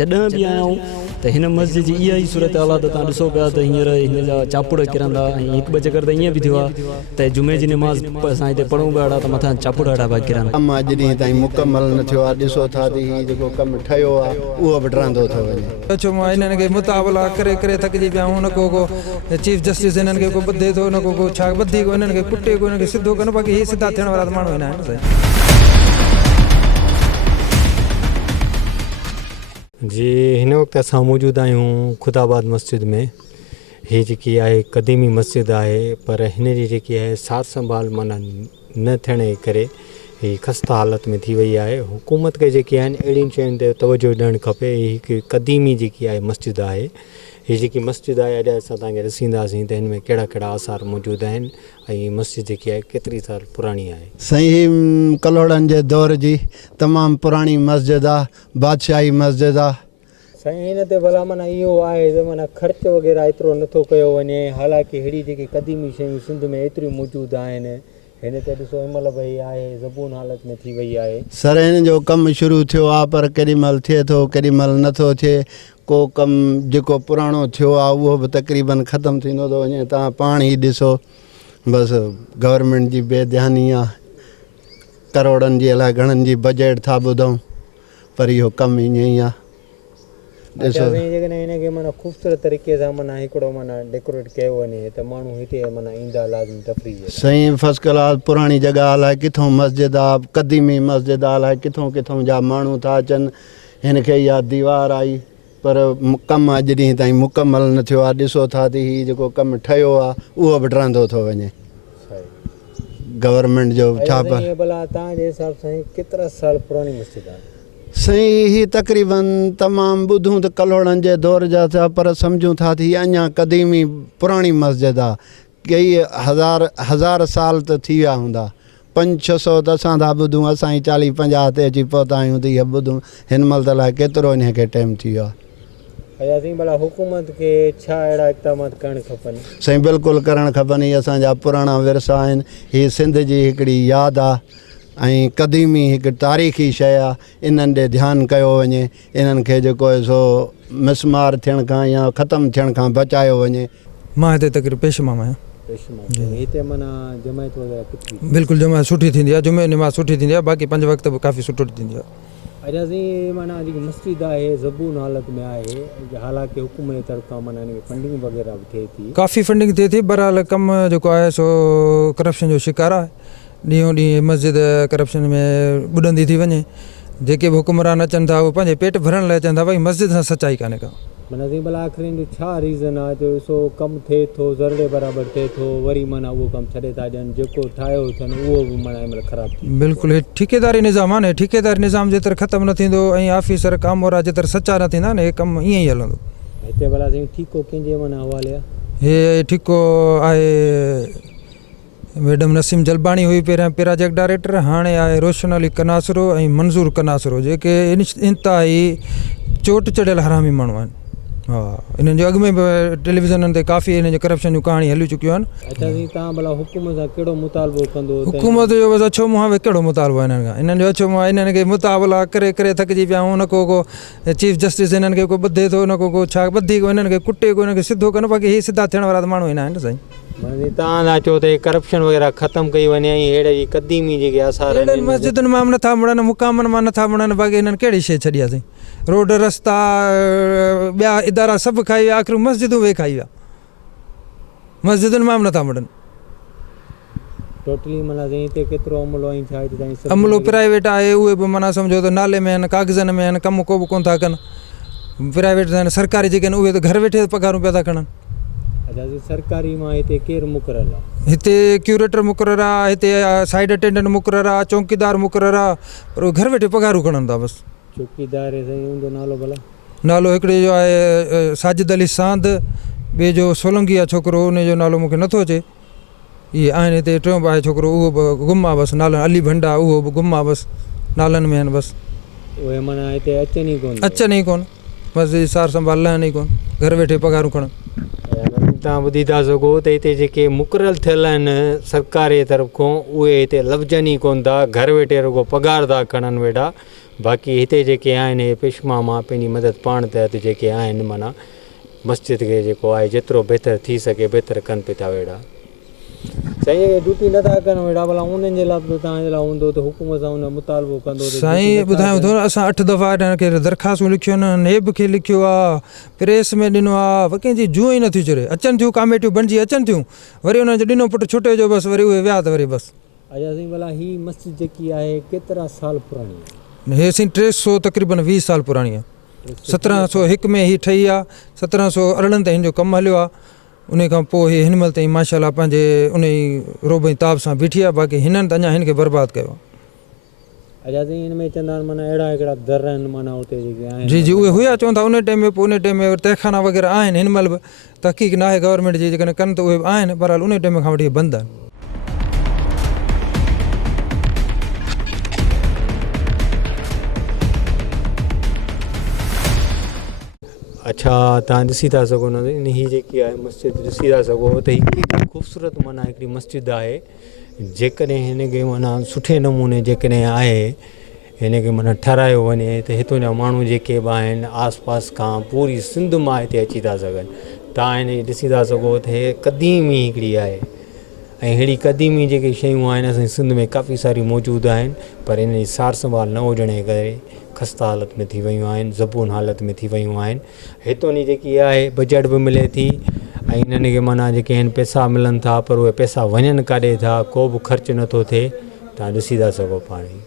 जॾहिं बि आया आहियूं त हिन मस्जिद जी इहा ई सूरत हाल आहे त तव्हां ॾिसो पिया त हींअर हिन जा चापुड़ किरंदा ऐं हिकु ॿ चकर त ईअं बि थियो आहे त जुमे जी नमाज़ असां हिते पढ़ूं पिया त मथां चापुड़ ॾाढा पिया किरनि। कमु अॼु ॾींहं ताईं मुकमल न थियो आहे। ॾिसो था त हीउ जेको कमु ठहियो आहे उहो बि ड्रांदो थो वञे। छो मां हिननि खे मुताबला करे करे थकिजी पिया आहियूं। न को चीफ जस्टिस हिननि खे को ॿुधे थो, न को छा ॿुधी को हिननि खे कुटे को हिननि खे सिधो कनि, बाक़ी हीअ सिधा थियण वारा त माण्हू न आहिनि। जी हिन वक़्तु असां मौजूदु आहियूं ख़ुदाबाद मस्जिद में। हीअ जेकी आहे क़दीमी मस्जिद आहे, पर हिन जी जेकी आहे सार संभाल माना न थियण जे करे हीअ खस्ता हालत में थी वई आहे। हुकूमत खे जेकी आहिनि अहिड़ियुनि शयुनि ते तवजो ॾियणु खपे। हीअ हिकु क़दीमी जेकी आहे मस्जिद आहे। हीअ जेकी मस्जिद आहे अॼु असां तव्हांखे ॾिसींदासीं त हिन में कहिड़ा कहिड़ा आसार मौजूदु आहिनि ऐं हीअ मस्जिद जेकी आहे केतिरी साल पुराणी आहे। साईं कलोड़नि जे दौर जी तमामु पुराणी मस्जिद आहे, बादशाही मस्जिद आहे। साईं हिन ते भला माना इहो आहे त माना ख़र्च वग़ैरह एतिरो नथो कयो वञे। हालांकि अहिड़ी जेकी क़दीमी शयूं सिंध में एतिरियूं मौजूदु आहिनि, हिन ते ॾिसो हिनमहिल भई आहे ज़बून हालत में थी वई आहे। सर हिन जो कमु शुरू थियो आहे, पर केॾीमहिल थिए थो केॾीमहिल नथो थिए। को कमु जेको पुराणो थियो आहे उहो बि तक़रीबन ख़तमु थींदो थो वञे। तव्हां पाण ई ॾिसो, बसि गवर्नमेंट जी बेध्यानी आहे। करोड़नि जी अलाए घणनि जी बजट था ॿुधूं, पर इहो कमु ईअं ई आहे। ॾिसो जेकॾहिं हिनखे माना ख़ूबसूरत तरीक़े सां माना हिकिड़ो माना डेकोरेट कयो वञे त माण्हू हिते माना ईंदा लाज़मी तफ़रीह। साईं फर्स्ट क्लास पुराणी जॻह अलाए किथां मस्जिद आहे, क़दीमी मस्जिद आहे, अलाए किथां किथां जा माण्हू था अचनि। हिनखे इहा दीवार आई, पर कमु अॼु ॾींहं ताईं मुकमल न थियो आहे। ॾिसो था त हीउ जेको कमु ठहियो आहे उहो बि ड्रांदो थो वञे। गवर्नमेंट जो छा भला तव्हांजे हिसाब सां केतिरा साल पुराणी मस्जिद आहे? साईं हीअ तक़रीबन तमामु ॿुधूं त कलोड़नि जे दौर जा थिया, पर सम्झूं था त हीअ अञा क़दीमी पुराणी मस्जिद आहे। कई हज़ार साल त थी विया हूंदा। 500-600 त असां था ॿुधूं, असां ई 40-50 ते अची पहुता आहियूं त इहा ॿुधूं। हिन महिल त अलाए केतिरो हिनखे टाइम थी वियो आहे। साईं भला हुकूमत खे छा अहिड़ा इक़दामात करणु खपनि? साईं बिल्कुलु करणु खपनि। हीअ असांजा पुराणा विरसा आहिनि। हीअ सिंध जी हिकिड़ी यादि आहे ऐं क़दीमी हिकु तारीख़ी शइ आहे। इन्हनि ॾे ध्यानु कयो वञे। इन्हनि खे जेको आहे सो मिसमार थियण खां या ख़तमु थियण खां बचायो वञे। मां हिते तक़रीबन पेशमाम आहियां। हिते माना जमायत वग़ैरह किथे? बिल्कुलु जमायत सुठी थींदी आहे। जुमे नमाज़ सुठी थींदी आहे, बाक़ी 5 वक़्त बि काफ़ी सुठी थींदी आहे। अच्छा साईं माना जेकी मस्जिद आहे ज़बून हालत में आहे। हालांकि हुकूमत जी तरफ़ खां माना हिनखे फंडिंग वग़ैरह बि थिए थी, काफ़ी फंडिंग थिए थी। बहरहाल कमु जेको आहे सो करप्शन जो शिकार आहे। ॾींहों ॾींहुं मस्जिद करप्शन में ॿुॾंदी थी वञे। जेके बि हुकुमरान अचनि था उहे पंहिंजे पेट भरण लाइ अचनि था, भई मस्जिद सां सचाई कान्हे का। माना साईं भला आख़िर जो छा रीज़न आहे जो ॾिसो कमु थिए थो, ज़रड़े बराबरि थिए थो, वरी माना उहो कमु छॾे था ॾियनि, जेको ठाहियो अथनि उहो बि माना हिन महिल ख़राबु थी? बिल्कुलु हे ठेकेदारी निज़ाम आहे न। ठेकेदारी निज़ाम जेतिरो ख़तमु न थींदो ऐं ऑफिसर कामोरा जेतिरा सचा न थींदा न, हे कमु ईअं ई हलंदो। हिते भला साईं ठीको कंहिंजे माना हवाले आहे? हे ठीको आहे मैडम नसीम जलबाणी हुई पहिरियां प्रोजेक्ट डायरेक्टर, हाणे आहे रोशन अली कनासरो ऐं मंज़ूर कनासरो, जेके इंतिहाई चोट चढ़ियल हरामी माण्हू आहिनि। हा, इन्हनि जो अॻु में बि टेलीविज़न ते काफ़ी हिन जो करप्शन जूं कहाणी हली चुकियूं आहिनि। अच्छा साईं तव्हां भला हुकूमत सां कहिड़ो मुतालबो कंदो? हुकूमत जो बसि अछो मुंहुं कहिड़ो मुतालबो आहे हिननि खां? हिननि जो अछो मुंहुं, हिननि खे मुताबला करे करे थकिजी पिया आहियूं। न को चीफ जस्टिस हिननि खे को ॿुधे थो, न को छा ॿुधी को हिननि खे कुटे को हिननि खे सिधो कनि, बाक़ी हीअ सिधा थियण वारा त माण्हू न आहिनि। साईं तव्हां था चओ त करप्शन वग़ैरह ख़तमु कई वञे ऐं अहिड़े क़दीमी जेके आसार आहिनि मस्जिदुनि मां नथा मुड़नि, मुक़ामनि मां नथा मुड़नि, बाक़ी हिननि कहिड़ी शइ छॾी आहे? साईं रोड रस्ता ॿिया इदारा सभु खाई विया, आख़िर मस्जिदूं बि खाई विया। मस्जिदुनि मां बि नथा मुड़नि। टोटली माना साईं हिते केतिरो अमलो ऐं छा हिते साईं? अमलो प्राइवेट आहे, उहे बि माना सम्झो त नाले में आहिनि, कागज़नि में आहिनि, कमु को बि कोन था कनि। प्राइवेट आहिनि, सरकारी जेके आहिनि उहे त घर वेठे पघारूं पिया था खणनि। अच्छा सरकारी मां हिते केरु मुक़ररु आहे? हिते क्यूरेटर मुक़ररु आहे, हिते साइड अटेंडेंट मुक़ररु आहे, चौकीदार मुक़ररु आहे, पर उहे घर वेठे पघारूं खणनि था बसि। चौकीदार साईं हुनजो नालो भला? नालो हिकिड़े जो आहे साजिद अली सांद, ॿिए जो सोलंगी आहे छोकिरो, उनजो नालो मूंखे नथो अचे। इहे आहिनि हिते टियों बि आहे छोकिरो, उहो बि गुम आहे बसि। नालनि अली भंडा, उहो बि गुम आहे बसि, नालनि में आहिनि बसि। उहे माना हिते अचनि ई कोन? अचनि ई कोन, बसि सार संभाल लहनि ई कोन, घर वेठे पघारूं खणनि। तव्हां ॿुधी था सघो त हिते जेके मुक़ररु थियल आहिनि सरकार जे तरफ़ खां उहे हिते लफ़्ज़नि ई कोन था, घर वेठे रुगो पघार था खणनि वेठा। बाक़ी हिते जेके आहिनि इहे पेशमामा पंहिंजी मदद पाण तहत जेके आहिनि माना मस्जिद खे जेको आहे जेतिरो बहितर थी सघे बहितर कनि पिया था वेठा। साईं ड्यूटी नथा कनि वेठा, भला उन्हनि जे लाइ तव्हांजे लाइ हूंदो त हुकूमत सां उन मुतालबो कंदो। साईं ॿुधायूं थो, असां 8 दफ़ा हिनखे दरख़्वास्तूं लिखियूं आहिनि, नेब खे लिखियो आहे, प्रेस में ॾिनो आहे, वकील जी जूं ई नथियूं चढ़े। अचनि थियूं कमेटियूं बणिजी अचनि थियूं, वरी उन्हनि जो ॾिनो पुटु छुटे जो बसि, वरी उहे विया त वरी बसि। अच्छा साईं, भला हीअ मस्जिद जेकी आहे केतिरा साल पुराणी आहे? हे साईं 300 तक़रीबन 20 साल पुराणी आहे। 1701 में ही ठही आहे, 1718 ताईं हिन जो कमु हलियो आहे। उन खां पोइ हिन महिल ताईं माशाल्लाह पंहिंजे उन ई रोब ऐं ताब सां बीठी आहे। बाक़ी हिननि त अञा हिन खे बर्बादु कयो आहे। अच्छा साईं, हिन में चवंदा आहिनि माना अहिड़ा हिकिड़ा दर आहिनि माना हुते जेके आहिनि। जी जी, उहे हुया चवनि था उन टाइम में। पोइ उन टाइम में तहखाना वग़ैरह आहिनि, हिन महिल बि तहक़ीक़ न आहे गवर्नमेंट जी, जेकॾहिं कनि त उहे आहिनि, बहरहाल उन टाइम खां वठी बंदि आहिनि। अच्छा, तव्हां ॾिसी था सघो न हीअ जेकी आहे मस्जिद ॾिसी था सघो त हीअ केॾी ख़ूबसूरत माना हिकिड़ी मस्जिद आहे। जेकॾहिं हिनखे माना सुठे नमूने जेकॾहिं आहे हिनखे माना ठारायो वञे त हितां जा माण्हू जेके बि आहिनि आसपास खां पूरी सिंध मां हिते अची था सघनि। तव्हां हिन ॾिसी था सघो त हे क़दीमी हिकिड़ी आहे ऐं अहिड़ी क़दीमी जेके शयूं आहिनि असांजे सिंध में काफ़ी सारी मौजूदु आहिनि, पर हिन जी सार संभाल न हुजण जे करे ख़स्ता हालत में थी वियूं आहिनि, ज़बून हालत में थी वियूं आहिनि। हितां जी जेकी आहे बजट बि मिले थी ऐं हिननि खे माना जेके आहिनि पैसा मिलनि था, पर उहे पैसा वञनि काॾे था, को बि ख़र्चु नथो थिए। तव्हां ॾिसी था सघो पाण ई।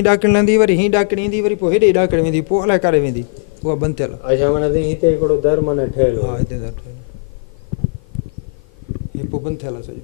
ॾाकिणी लहंदी, वरी हीअं ॾाकिणी ईंदी, वरी पोइ हेॾे ॾाकिणी वेंदी, पोइ अलाए काॾे वेंदी, उहा बंदि थियल आहे। अच्छा, माना हिते हिकिड़ो दर माना ठहियलु हा, हिते दर ठहियल, हे पोइ बंदि थियल आहे सॼो।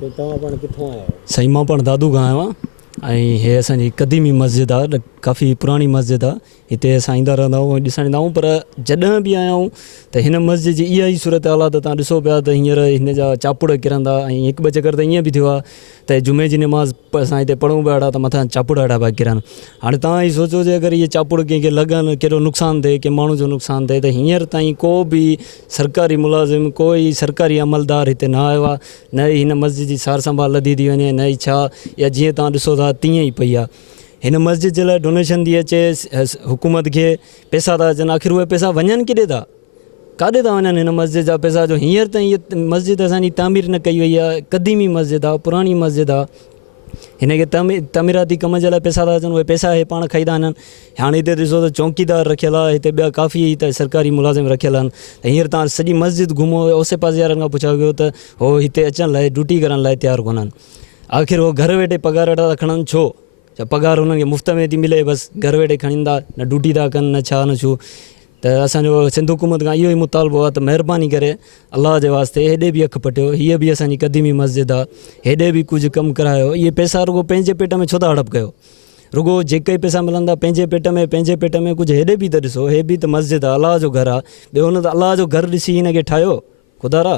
साईं तव्हां पाण किथां आया आहियो? साईं मां पाण दादू खां आहियो आहियां ऐं हे असांजी क़दीमी मस्जिद आहे, काफ़ी पुराणी मस्जिद आहे। हिते असां ईंदा रहंदा आहियूं, ॾिसणु ईंदा आहियूं, पर जॾहिं बि आया आहियूं त हिन मस्जिद जी इहा ई सूरत हाल आहे त तव्हां ॾिसो पिया त हींअर हिन जा चापुड़ किरंदा ऐं 1-2 चकर त ईअं बि थियो आहे त जुमे जी नमाज़ असां हिते पढ़ूं पिया वेठा त मथां चापुड़ वेठा पिया किरनि। हाणे तव्हां ई सोचो जे अगरि इहे चापुड़ कंहिंखे लॻनि, कहिड़ो नुक़सानु थिए, कंहिं माण्हू जो नुक़सानु थिए, त हींअर ताईं को बि सरकारी मुलाज़िम, कोई सरकारी अमलदार हिते न आयो आहे। न ई हिन मस्जिद जी सार संभाल लधी थी वञे, न ई छा, या जीअं तव्हां ॾिसो था तीअं ई पई आहे। हिन मस्जिद जे लाइ डोनेशन थी अचे हुकूमत खे, पैसा था अचनि, आख़िर उहे पैसा वञनि किथे था, काॾे था वञनि हिन मस्जिद जा पैसा? जो हींअर ताईं इहा मस्जिद असांजी तामीर न कई वई आहे, क़दीमी मस्जिद आहे, पुराणी मस्जिद आहे। हिनखे तामीराती कम जे लाइ पैसा था अचनि, उहे पैसा हे पाण खाई था वञनि। हाणे हिते ॾिसो त चौकीदार रखियल आहे, हिते ॿिया काफ़ी त सरकारी मुलाज़िम रखियल आहिनि। त हींअर तव्हां सॼी मस्जिद घुमो, ओसे पासे वारनि खां पुछा कयो त हो हिते अचण लाइ ड्यूटी करण लाइ तयारु कोन आहिनि। आख़िर हो घर वेठे पघार वेठा था खणनि, छो? पघार हुननि खे मुफ़्त में थी मिले, बसि घर वेठे खणी ईंदा, न ड्यूटी था कनि, न छा न छो। त असांजो सिंध हुकूमत खां इहो ई मुतालबो आहे त महिरबानी करे अलाह जे वास्ते हेॾे बि अखि पटियो। हीअ बि असांजी क़दीमी मस्जिद आहे, हेॾे बि कुझु कमु करायो। इहे पैसा रुगो पंहिंजे पेट में छो था हड़प कयो? रुगो जेके पैसा मिलंदा पंहिंजे पेट में कुझु हेॾे बि त ॾिसो, हे बि त मस्जिद आहे, अलाह जो घरु आहे। ॿियो हुन त अलाह जो घरु ॾिसी हिन खे ठाहियो ख़ुदा रा।